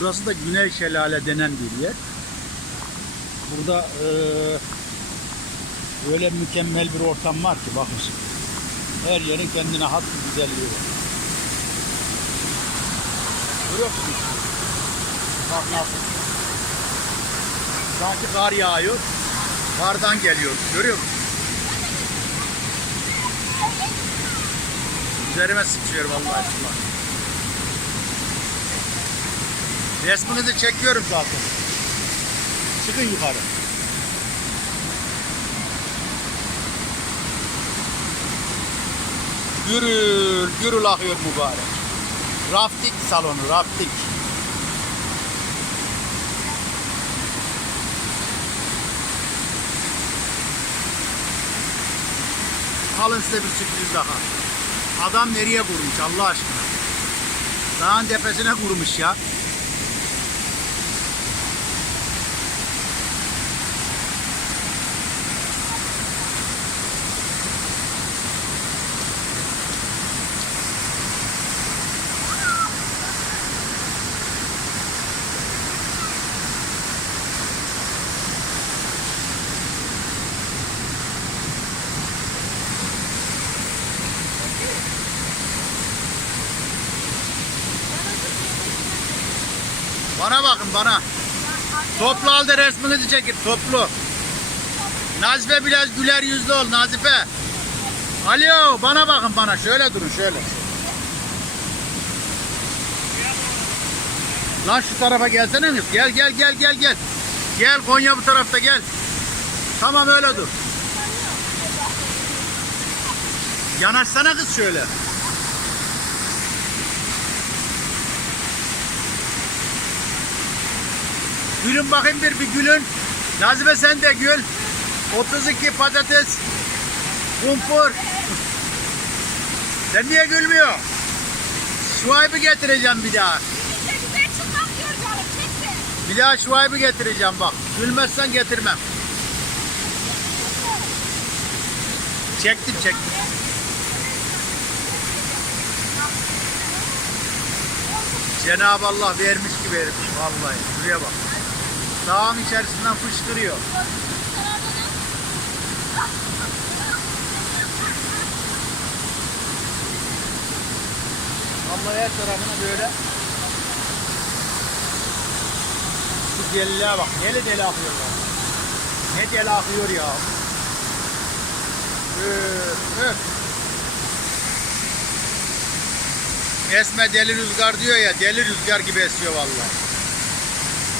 Burası da Güney Şelale denen bir yer. Burada eee öyle mükemmel bir ortam var ki bakın. Her yerin kendine has bir güzelliği var. Görüyor musunuz? Bak nasıl. Sanki kar yağıyor. Kardan geliyor. Görüyor musun? Üzerime sıçrıyor vallahi sular. Resminizi çekiyorum zaten. Çıkın yukarı. Gürül gürül akıyor mübarek. Rafting salonu, rafting. Alın size bir sürpriz daha. Adam nereye kurmuş Allah aşkına? Dağın tepesine kurmuş ya. Bana bakın bana. Toplu halde resminizi çekin toplu. Nazife biraz güler yüzlü ol Nazife. Alo bana bakın bana şöyle durun şöyle. Lan şu tarafa gelsene kız. Gel gel gel gel gel. Gel Konya bu tarafta gel. Tamam öyle dur. Yanaşsana kız şöyle. Gülün bakayım bir bir gülün. Nazife sen de gül. 32 patates. Kumpur. Sen niye gülmüyor? Şuaybı getireceğim bir daha. Bir daha şuaybı getireceğim bak. Gülmezsen getirmem. Çektim çektim. Cenab-ı Allah vermiş gibi vermiş vallahi. Şuraya bak. Dağın içerisinden fışkırıyor. Allah her tarafına böyle şu deliliğe bak. Deli deli akıyorlar. Ne deli akıyor ya. Esme deli rüzgar diyor ya. Deli rüzgar gibi esiyor vallahi.